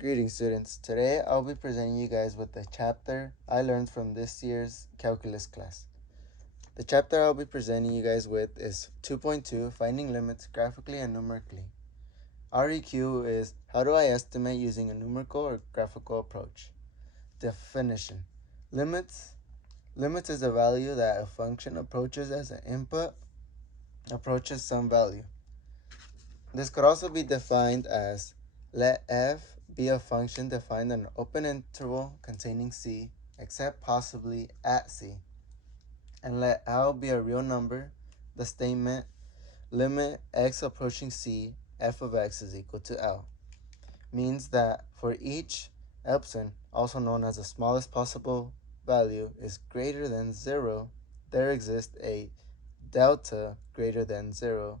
Greetings, students. Today I'll be presenting you guys with the chapter I learned from this year's calculus class. The chapter I'll be presenting you guys with is 2.2, Finding Limits Graphically and Numerically. REQ is how do I estimate using a numerical or graphical approach. Definition. Limits is a value that a function approaches as an input approaches some value. This could also be defined as let f be a function defined in an open interval containing c, except possibly at c. And let L be a real number. The statement limit x approaching c, f of x is equal to L means that for each epsilon, also known as the smallest possible value, is greater than 0, there exists a delta greater than 0,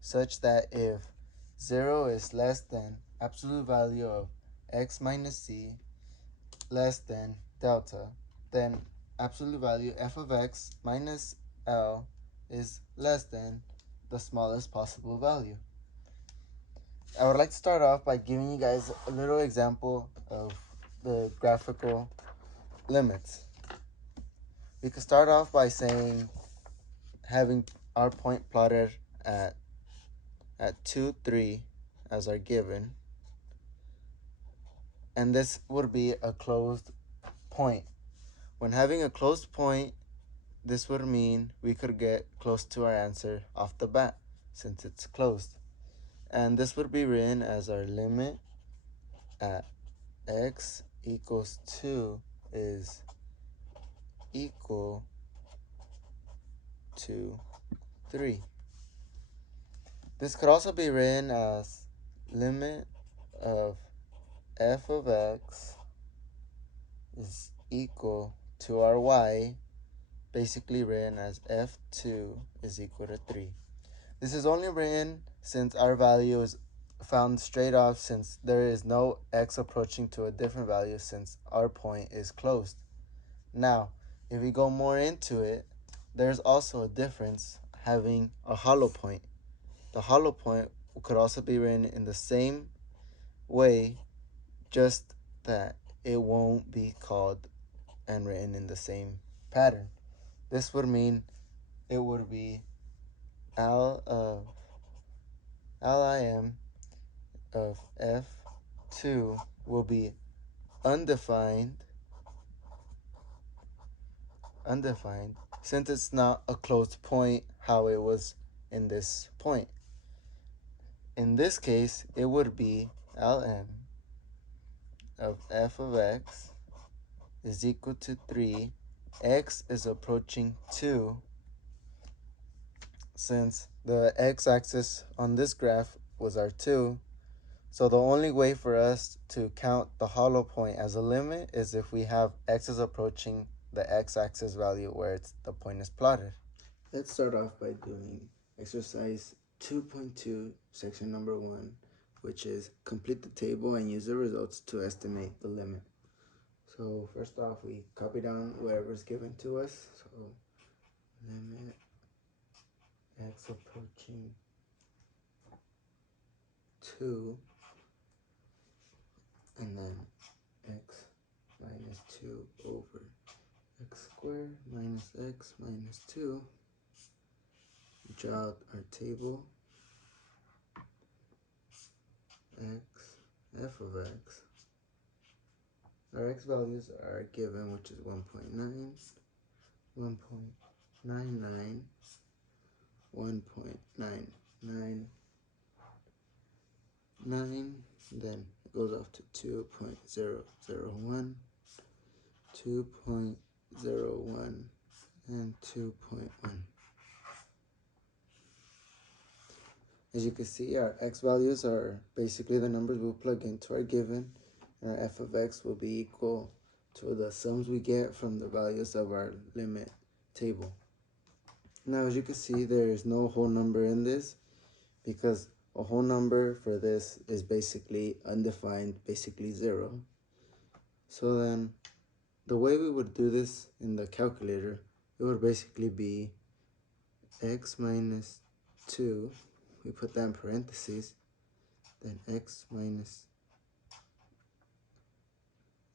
such that if 0 is less than absolute value of x minus c less than delta, then absolute value f of x minus L is less than the smallest possible value. I would like to start off by giving you guys a little example of the graphical limits. We could start off by saying having our point plotted at 2, 3 as our given, and this would be a closed point. When having a closed point, this would mean we could get close to our answer off the bat since it's closed. And this would be written as our limit at x equals 2 is equal to 3. This could also be written as limit of f of x is equal to our y, basically written as f2 is equal to 3. This is only written since our value is found straight off, since there is no x approaching to a different value since our point is closed. Now, if we go more into it, there's also a difference having a hollow point. The hollow point could also be written in the same way, just that it won't be called and written in the same pattern. This would mean it would be L of LIM of F2 will be undefined since it's not a closed point how it was in this point. In this case, it would be Lm of f of x is equal to 3. X is approaching 2. Since the x-axis on this graph was our 2, so the only way for us to count the hollow point as a limit is if we have x is approaching the x-axis value where the point is plotted. Let's start off by doing exercise 2.2, section number 1, which is complete the table and use the results to estimate the limit. So first off, we copy down whatever's given to us. So limit x approaching 2, and then x minus 2 over x squared minus x minus 2. Draw out our table. X, f of x. Our x values are given, which is 1.9, 1.99, 1.999, then it goes off to 2.001, 2.01, and 2.1. As you can see, our x values are basically the numbers we'll plug into our given, and our f of x will be equal to the sums we get from the values of our limit table. Now, as you can see, there is no whole number in this because a whole number for this is basically undefined, basically 0. So then, the way we would do this in the calculator, it would basically be x minus 2, we put that in parentheses, then x minus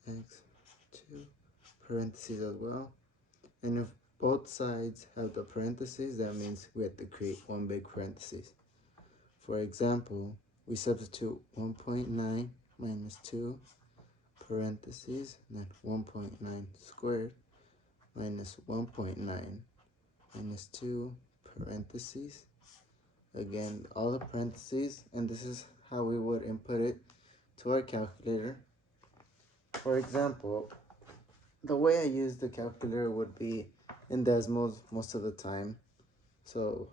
x2 parentheses as well. And if both sides have the parentheses, that means we have to create one big parentheses. For example, we substitute 1.9 minus 2 parentheses, and then 1.9 squared minus 1.9 minus 2 parentheses. Again, all the parentheses, and this is how we would input it to our calculator. For example, the way I use the calculator would be in decimals most of the time. So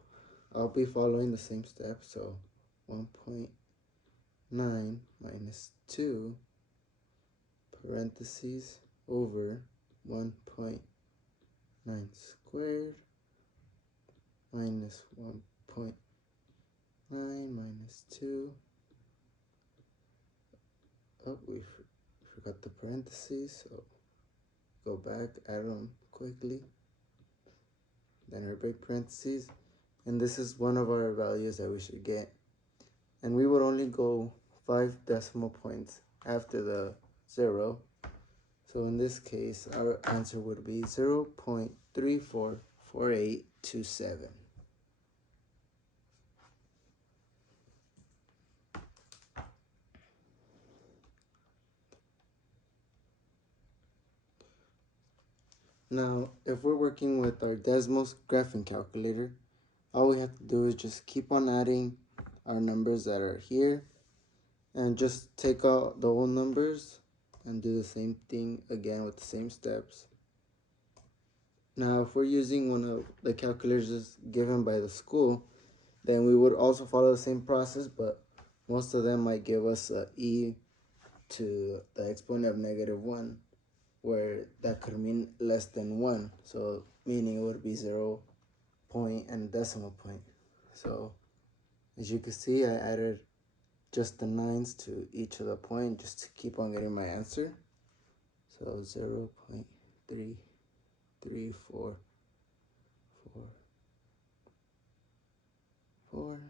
I'll be following the same steps. So 1.9 minus 2 parentheses over 1.9 squared minus 1.9 minus 2. Oh, we forgot the parentheses, so go back, add them quickly. Then our big parentheses. And this is one of our values that we should get. And we would only go 5 decimal points after the 0. So in this case, our answer would be 0.344827. Now, if we're working with our decimals graphing calculator, all we have to do is just keep on adding our numbers that are here and just take out the whole numbers and do the same thing again with the same steps. Now, if we're using one of the calculators given by the school, then we would also follow the same process, but most of them might give us a e to the exponent of -1, where that could mean less than 1, so meaning it would be 0 point and decimal point. So as you can see, I added just the 9s to each of the point just to keep on getting my answer. So 0.33444.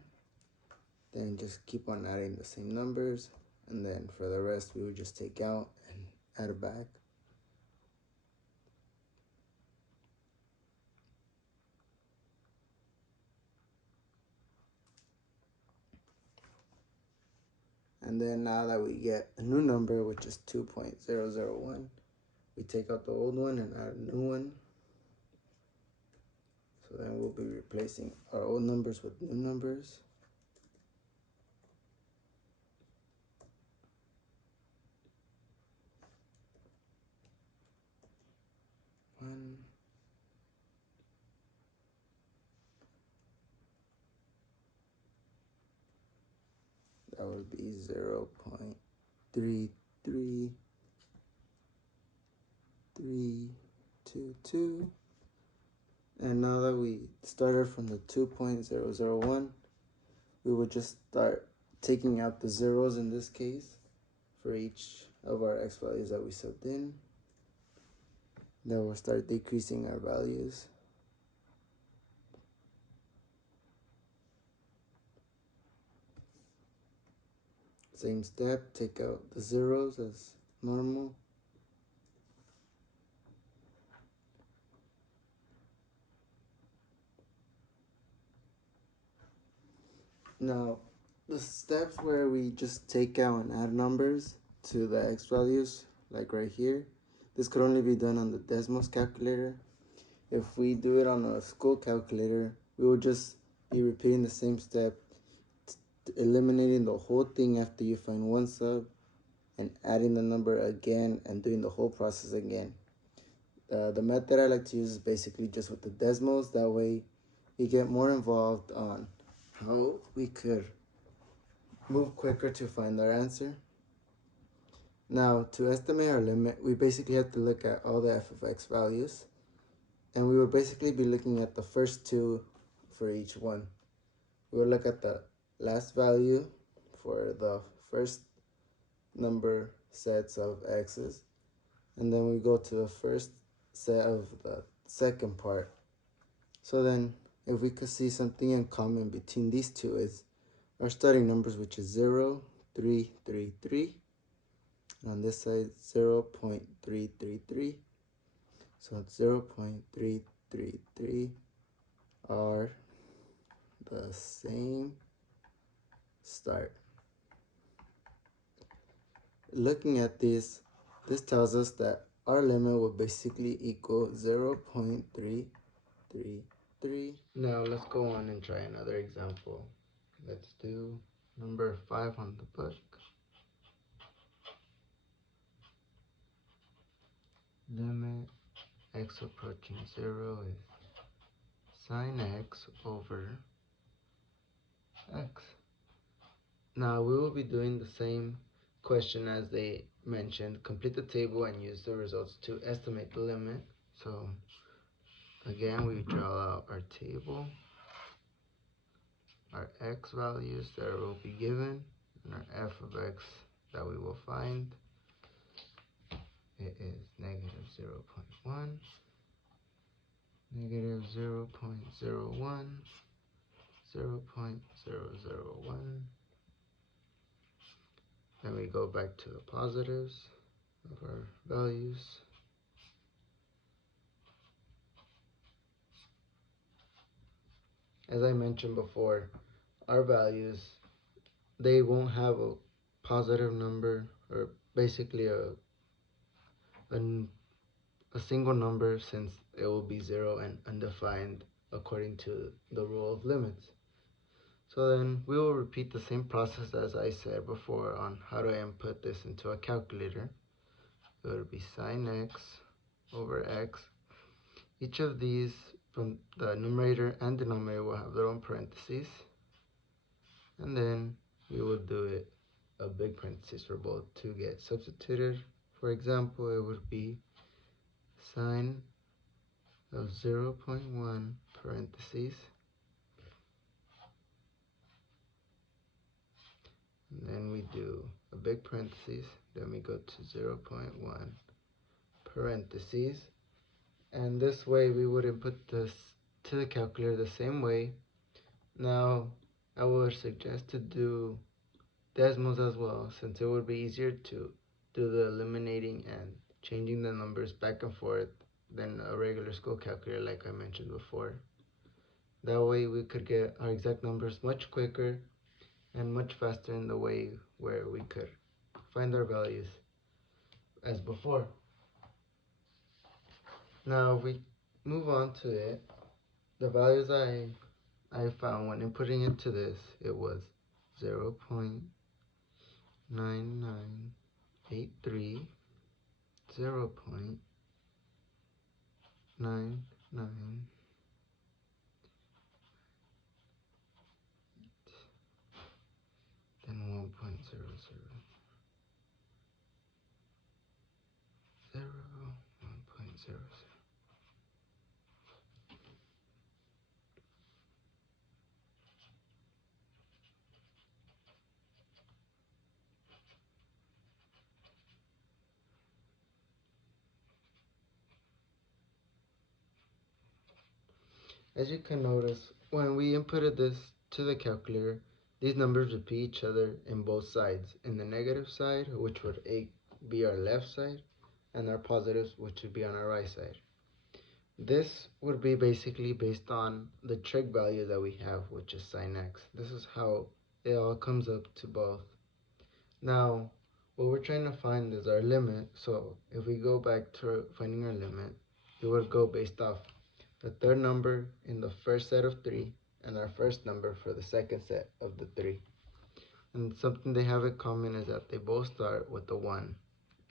Then just keep on adding the same numbers, and then for the rest we would just take out and add it back. And then now that we get a new number, which is 2.001, we take out the old one and add a new one. So then we'll be replacing our old numbers with new numbers. That would be 0.33322. And now that we started from the 2.001, we would just start taking out the zeros in this case for each of our x values that we subbed in. Then we'll start decreasing our values. Same step, take out the zeros as normal. Now, the steps where we just take out and add numbers to the x values, like right here, this could only be done on the decimals calculator. If we do it on a school calculator, we will just be repeating the same step, eliminating the whole thing after you find one sub, and adding the number again and doing the whole process again. The method I like to use is basically just with the decimals. That way you get more involved on how we could move quicker to find our answer. Now, to estimate our limit, we basically have to look at all the f of x values, and we would basically be looking at the first two for each one. We would look at the last value for the first number sets of x's, and then we go to the first set of the second part. So then if we could see something in common between these two is our starting numbers, which is 0, 3, 3, 3, On this side, 0.333. So it's 0.333 are the same start. Looking at this tells us that our limit will basically equal 0.333. Now let's go on and try another example. Let's do number 5 on the book. Limit x approaching 0 is sine x over x. Now we will be doing the same question as they mentioned. Complete the table and use the results to estimate the limit. So again, we draw out our table, our x values that will be given, and our f of x that we will find. It is negative 0.1, negative 0.01, 0.001. Then we go back to the positives of our values. As I mentioned before, our values, they won't have a positive number or basically a single number, since it will be 0 and undefined according to the rule of limits. So then we will repeat the same process as I said before on how to input this into a calculator. It would be sine x over x. Each of these from the numerator and denominator will have their own parentheses. And then we will do it a big parenthesis for both to get substituted. For example, it would be sine of 0.1 parentheses, and then we do a big parenthesis, then we go to 0.1 parentheses, and this way we would input this to the calculator the same way. Now I would suggest to do decimals as well, since it would be easier to do the eliminating and changing the numbers back and forth than a regular school calculator like I mentioned before. That way we could get our exact numbers much quicker and much faster in the way where we could find our values as before. Now we move on to it. The values I found when inputting into this, it was 0.9983, 0.99, then 1.00, 1.00. As you can notice, when we inputted this to the calculator, these numbers repeat each other in both sides. In the negative side, which would be our left side, and our positives, which would be on our right side. This would be basically based on the trig value that we have, which is sine x. This is how it all comes up to both. Now, what we're trying to find is our limit. So if we go back to finding our limit, it would go based off the third number in the first set of 3 and our first number for the second set of the 3. And something they have in common is that they both start with the 1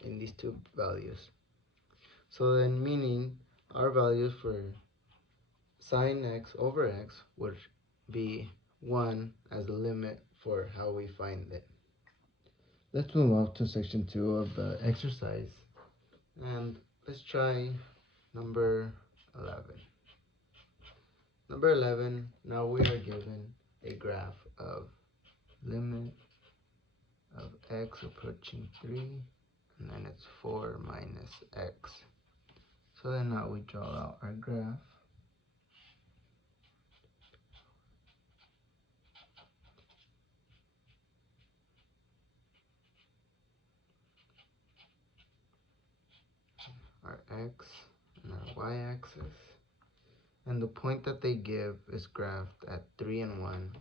in these two values. So then, meaning our values for sine x over x would be 1 as the limit for how we find it. Let's move on to section 2 of the exercise, and let's try number 11. Number 11, now we are given a graph of limit of x approaching 3, and then it's 4 minus x. So then now we draw out our graph. our x and our y-axis. And the point that they give is graphed at 3 and 1.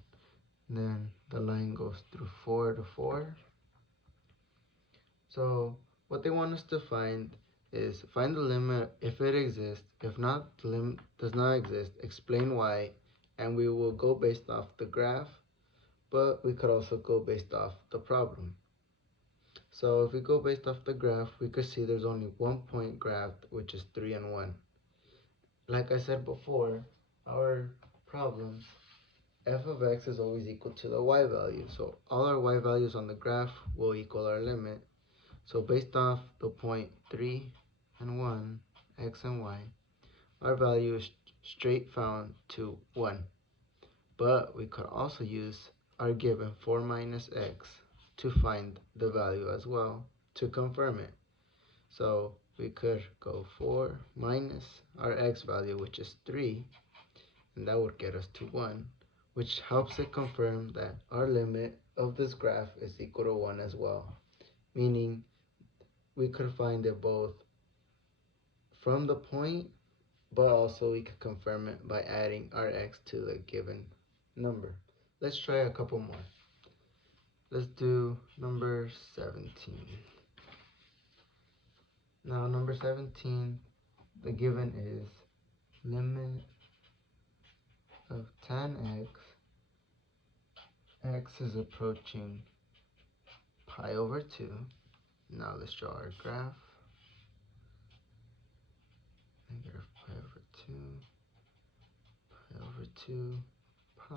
Then the line goes through 4 to 4. So what they want us to find is find the limit if it exists. If not, the limit does not exist. Explain why. And we will go based off the graph, but we could also go based off the problem. So if we go based off the graph, we could see there's only one point graphed, which is 3 and 1. Like I said before, our problems, f of x is always equal to the y value. So all our y values on the graph will equal our limit. So based off the point 3 and 1, x and y, our value is straight found to 1. But we could also use our given 4 minus x to find the value as well to confirm it. So we could go 4 minus our x value, which is 3, and that would get us to 1, which helps it confirm that our limit of this graph is equal to 1 as well, meaning we could find it both from the point, but also we could confirm it by adding our x to the given number. Let's try a couple more. Let's do number 17. Now number 17, the given is limit of tan x is approaching pi over 2. Now let's draw our graph. Negative pi over 2, pi over 2, pi,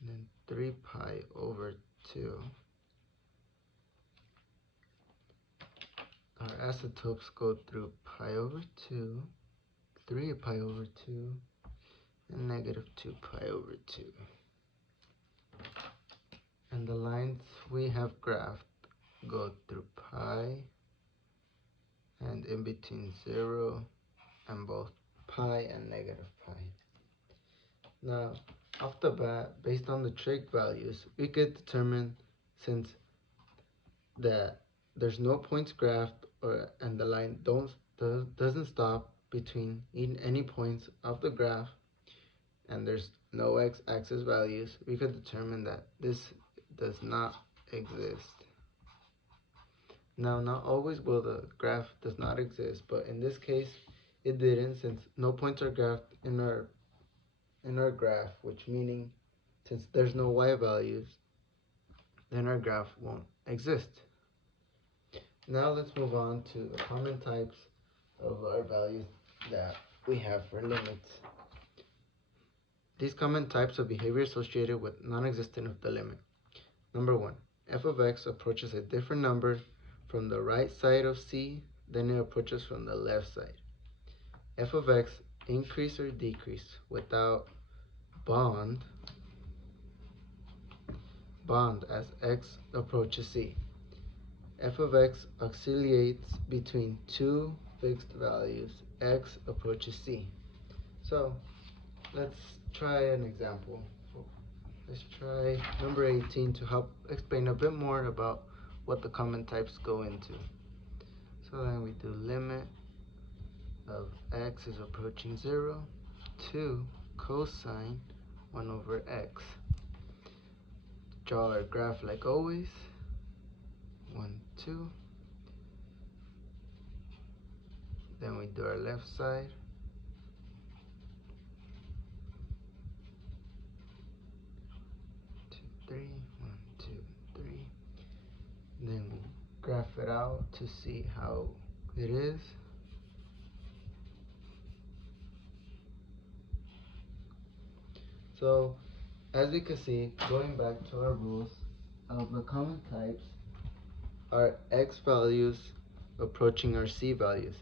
and then 3 pi over 2. Our asymptotes go through pi over 2, 3 pi over 2, and negative 2 pi over 2. And the lines we have graphed go through pi and in between 0 and both pi and negative pi. Now, off the bat, based on the trig values, we could determine, since there's no points graphed and the line doesn't stop between any points of the graph, and there's no x-axis values, we could determine that this does not exist. Now, not always will the graph does not exist, but in this case, it didn't, since no points are graphed in our graph, which meaning since there's no y values, then our graph won't exist. Now let's move on to the common types of our values that we have for limits. These common types of behavior associated with non-existence of the limit. Number 1, f of x approaches a different number from the right side of c than it approaches from the left side. F of x increase or decrease without bond as x approaches c. F of x oscillates between two fixed values, x approaches c. So let's try an example. Let's try number 18 to help explain a bit more about what the common types go into. So then we do limit of x is approaching 0 to cosine 1 over x. Draw our graph like always. 1, 2. Then we do our left side. 2, 3. 1, 2, 3. Then we graph it out to see how it is. So, as we can see, going back to our rules of the common types, our x values approaching our c values.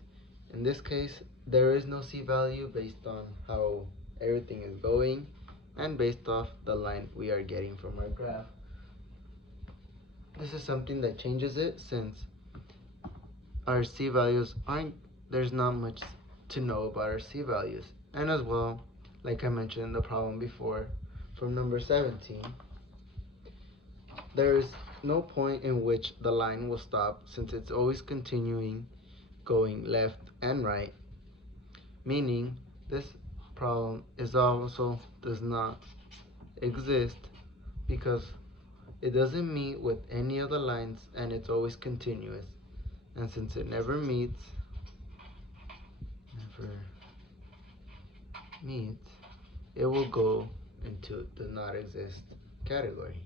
In this case, there is no c value based on how everything is going and based off the line we are getting from our graph. This is something that changes it, since our c values there's not much to know about our c values. And as well, like I mentioned in the problem before, from number 17, there is no point in which the line will stop, since it's always continuing going left and right, meaning this problem is also does not exist because it doesn't meet with any of the lines and it's always continuous. And since it never meets, it will go into the not exist category.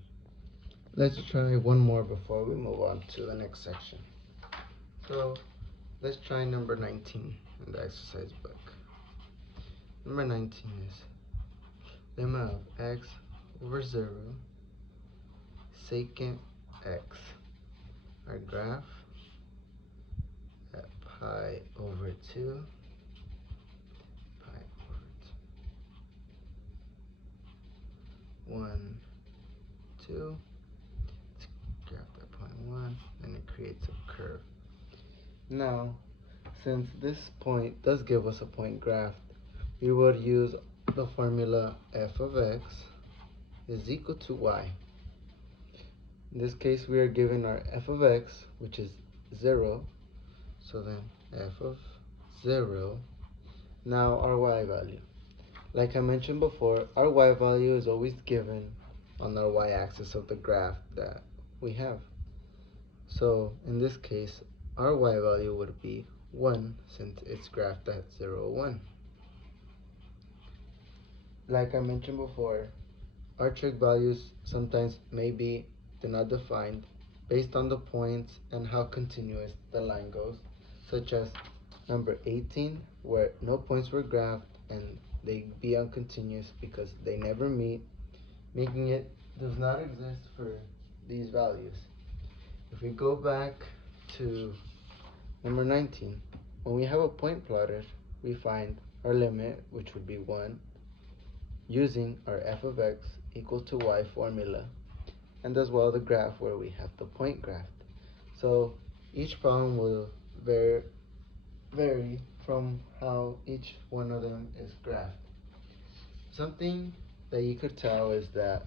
Let's try one more before we move on to the next section. So let's try number 19 in the exercise book. Number 19 is limit of x over 0 secant x. Our graph at pi over 2, pi over 1, 2. Let's graph at point 1, and it creates a curve. Now, since this point does give us a point graph, we would use the formula f of x is equal to y. In this case, we are given our f of x, which is 0. So then f of 0. Now our y value. Like I mentioned before, our y value is always given on our y-axis of the graph that we have. So in this case, our y value would be 1 since it's graphed at 0, 1. Like I mentioned before, our trig values sometimes may be not defined based on the points and how continuous the line goes, such as number 18, where no points were graphed and they be uncontinuous because they never meet, making it does not exist for these values. If we go back to number 19, when we have a point plotted, we find our limit, which would be 1, using our f of x equal to y formula, and as well the graph where we have the point graphed. So each problem will vary from how each one of them is graphed. Something that you could tell is that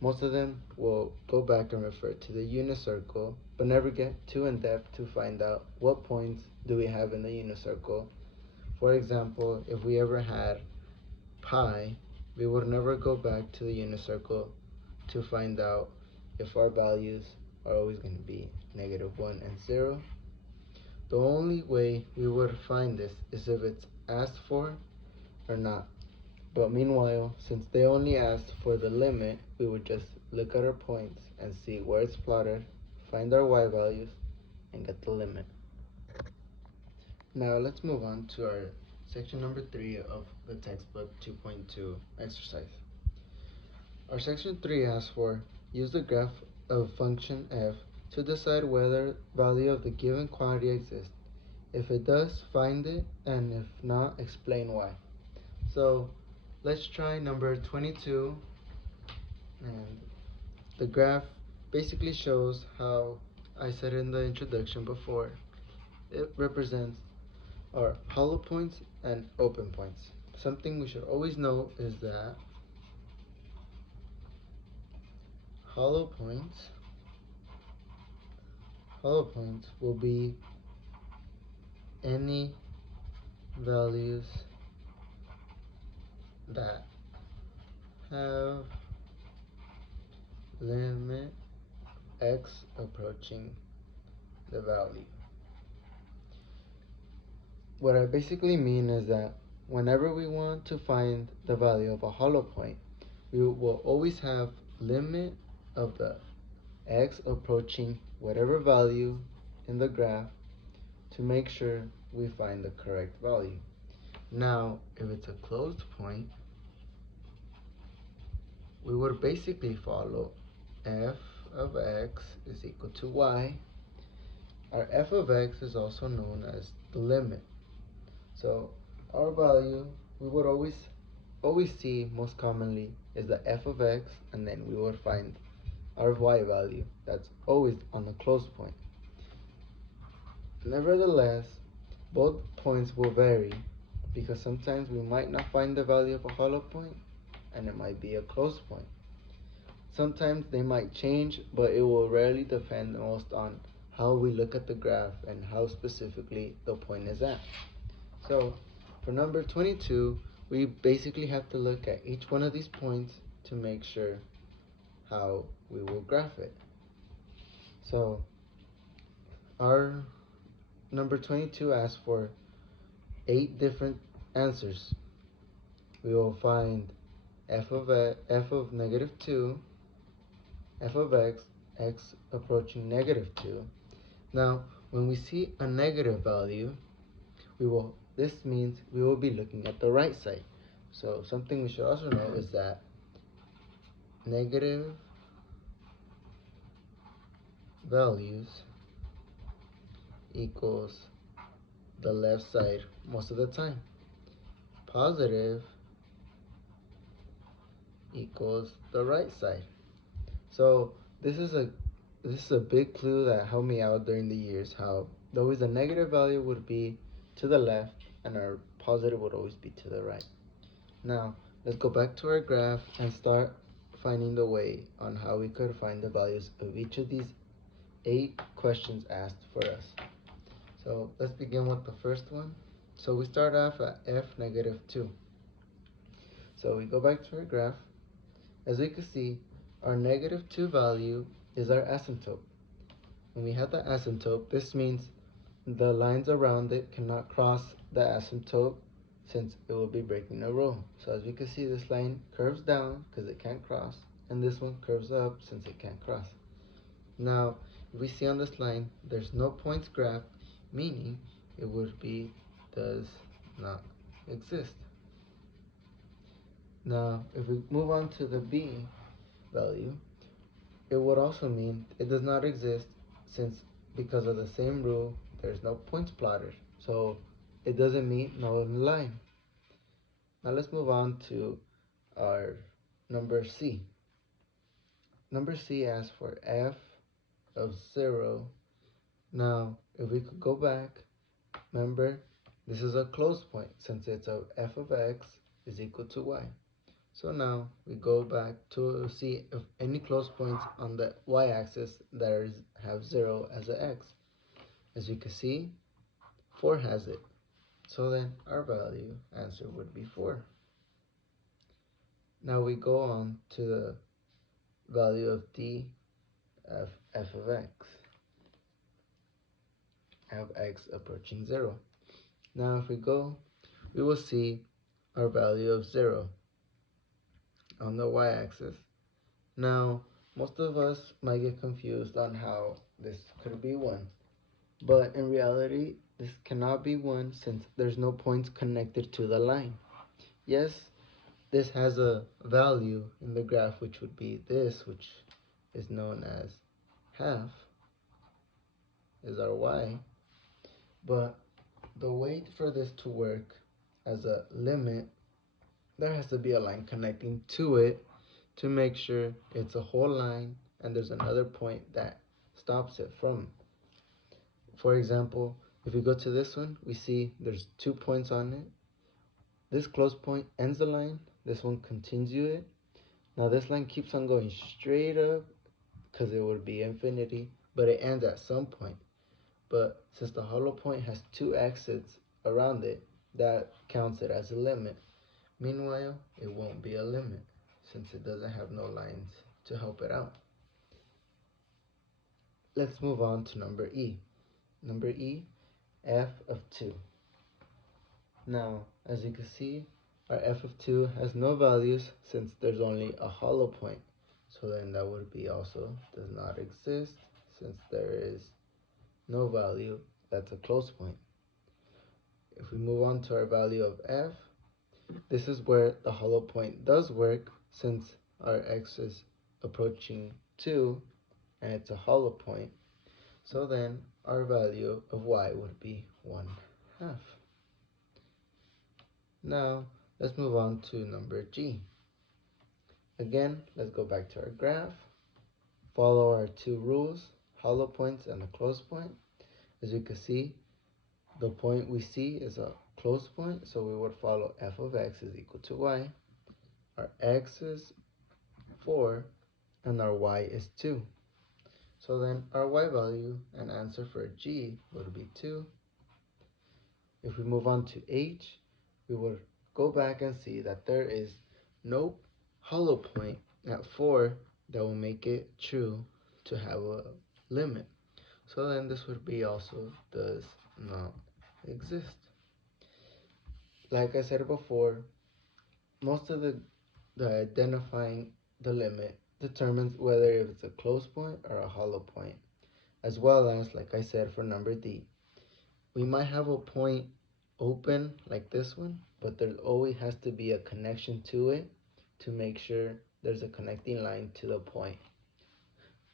most of them will go back and refer to the unicircle, but never get too in depth to find out what points do we have in the unicircle. For example, if we ever had pi, we would never go back to the unicircle to find out if our values are always going to be -1 and 0. The only way we would find this is if it's asked for or not. But meanwhile, since they only asked for the limit, we would just look at our points and see where it's plotted, find our y values, and get the limit. Now let's move on to our section number 3 of the textbook 2.2 exercise. Our section 3 asks for use the graph of function f to decide whether value of the given quantity exists. If it does, find it, and if not, explain why. So let's try number 22, and the graph basically shows how I said in the introduction before. It represents our hollow points and open points. Something we should always know is that hollow points will be any values that have limit x approaching the value. What I basically mean is that whenever we want to find the value of a hollow point, we will always have limit of the x approaching whatever value in the graph to make sure we find the correct value. Now, if it's a closed point, we would basically follow f of x is equal to y. Our f of x is also known as the limit. So our value we would always see most commonly is the f of x, and then we would find our y value that's always on the closed point. Nevertheless, both points will vary because sometimes we might not find the value of a hollow point and it might be a closed point. Sometimes they might change, but it will rarely depend most on how we look at the graph and how specifically the point is at. So for number 22, we basically have to look at each one of these points to make sure how we will graph it. So our number 22 asks for 8 different answers. We will find f of negative 2, f of x approaching negative 2. Now, when we see a negative value, this means we will be looking at the right side. So something we should also know is that negative values equals the left side most of the time. Positive equals the right side. So this is a big clue that helped me out during the years, how always the negative value would be to the left and our positive would always be to the right. Now let's go back to our graph and start finding the way on how we could find the values of each of these 8 questions asked for us. So let's begin with the first one. So we start off at f negative 2. So we go back to our graph. As we can see, our negative 2 value is our asymptote. When we have the asymptote, this means the lines around it cannot cross the asymptote since it will be breaking a rule. So as we can see, this line curves down because it can't cross, and this one curves up since it can't cross. Now, if we see on this line, there's no points graphed, meaning it would be does not exist. Now, if we move on to the b value, it would also mean it does not exist since because of the same rule, there's no points plotted. So it doesn't meet no line. Now let's move on to our number C. Number C asks for f of 0. Now, if we could go back, remember, this is a closed point since it's a f of x is equal to y. So now we go back to see if any closed points on the y-axis that have 0 as an x. As you can see, 4 has it. So then our value answer would be 4. Now we go on to the value of d of f of x. F of x approaching 0. Now if we go, we will see our value of 0 on the y-axis. Now, most of us might get confused on how this could be 1. But in reality, this cannot be 1 since there's no points connected to the line. Yes, this has a value in the graph which would be this, which is known as half, is our y. But the way for this to work as a limit, there has to be a line connecting to it to make sure it's a whole line and there's another point that stops it from. For example, if we go to this one, we see there's 2 points on it. This close point ends the line, this one continues it. Now this line keeps on going straight up because it would be infinity, but it ends at some point. But since the hollow point has 2 exits around it, that counts it as a limit. Meanwhile, it won't be a limit since it doesn't have no lines to help it out. Let's move on to number E. Number E, f of 2. Now, as you can see, our f of 2 has no values since there's only a hollow point. So then that would be also does not exist since there is no value that's a close point. If we move on to our value of f, this is where the hollow point does work since our x is approaching 2 and it's a hollow point. So then our value of y would be 1/2. Now let's move on to number G. Again, let's go back to our graph, follow our 2 rules, hollow points and the close point. As you can see, the point we see is a close point, so we would follow f of x is equal to y. Our x is 4 and our y is 2. So then our y value and answer for g would be 2. If we move on to h, we would go back and see that there is no hollow point at 4 that will make it true to have a limit. So then this would be also does not exist. Like I said before, most of the identifying the limit determines whether if it's a close point or a hollow point, as well as, like I said, for number D, we might have a point open like this one, but there always has to be a connection to it to make sure there's a connecting line to the point.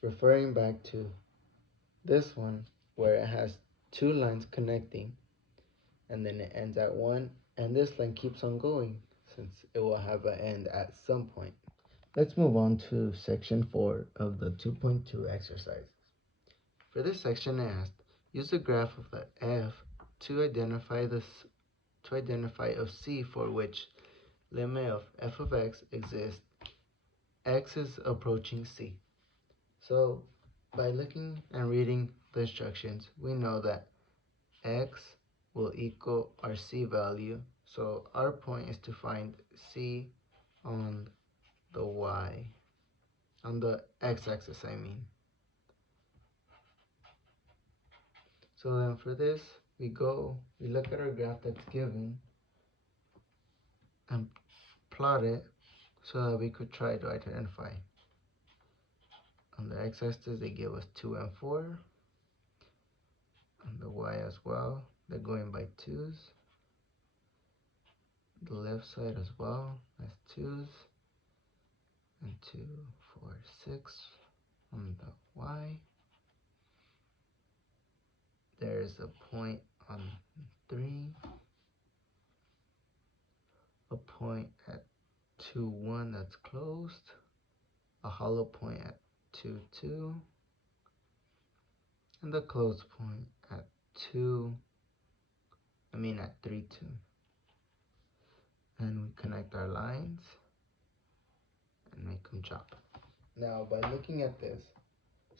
Referring back to this one, where it has two lines connecting and then it ends at 1, and this line keeps on going since it will have an end at some point. Let's move on to section 4 of the 2.2 exercise. For this section, I asked, use the graph of the f to identify of c for which limit of f of x exists, x is approaching c. So by looking and reading the instructions, we know that x will equal our c value. So our point is to find c on the y, on the x-axis I mean. So then for this, we look at our graph that's given and plot it so that we could try to identify. On the x-axis, they give us 2 and 4. On the y as well, they're going by 2's. The left side as well, that's 2's. And 2, 4, 6 on the y. There's a point on 3. A point at 2, 1 that's closed. A hollow point at 2, 2. And the closed point at 3, 2. And we connect our lines and make them chop. Now, by looking at this,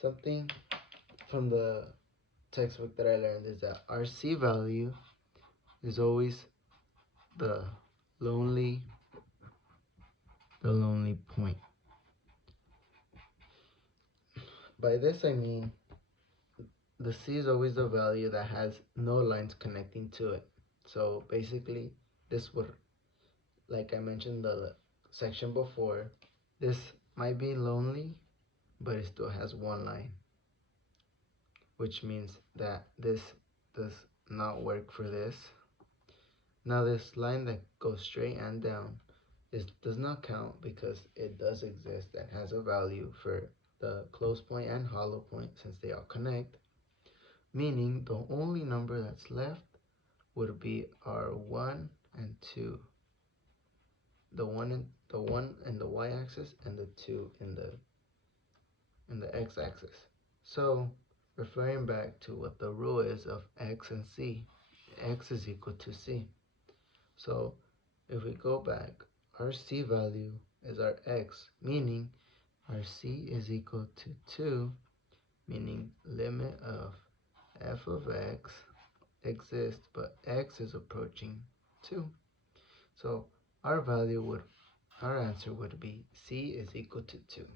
something from the textbook that I learned is that our C value is always the lonely point. By this I mean the C is always the value that has no lines connecting to it. So basically this would, like I mentioned the section before, this might be lonely, but it still has one line, which means that this does not work for this. Now this line that goes straight and down, this does not count because it does exist and has a value for the close point and hollow point since they all connect, meaning the only number that's left would be our 1 and 2. The 1 in the y-axis and the 2 in the x-axis. So referring back to what the rule is of x and c, x is equal to c. So if we go back, our c value is our x, meaning our c is equal to 2, meaning limit of f of x exists, but x is approaching 2. So our answer would be c is equal to 2.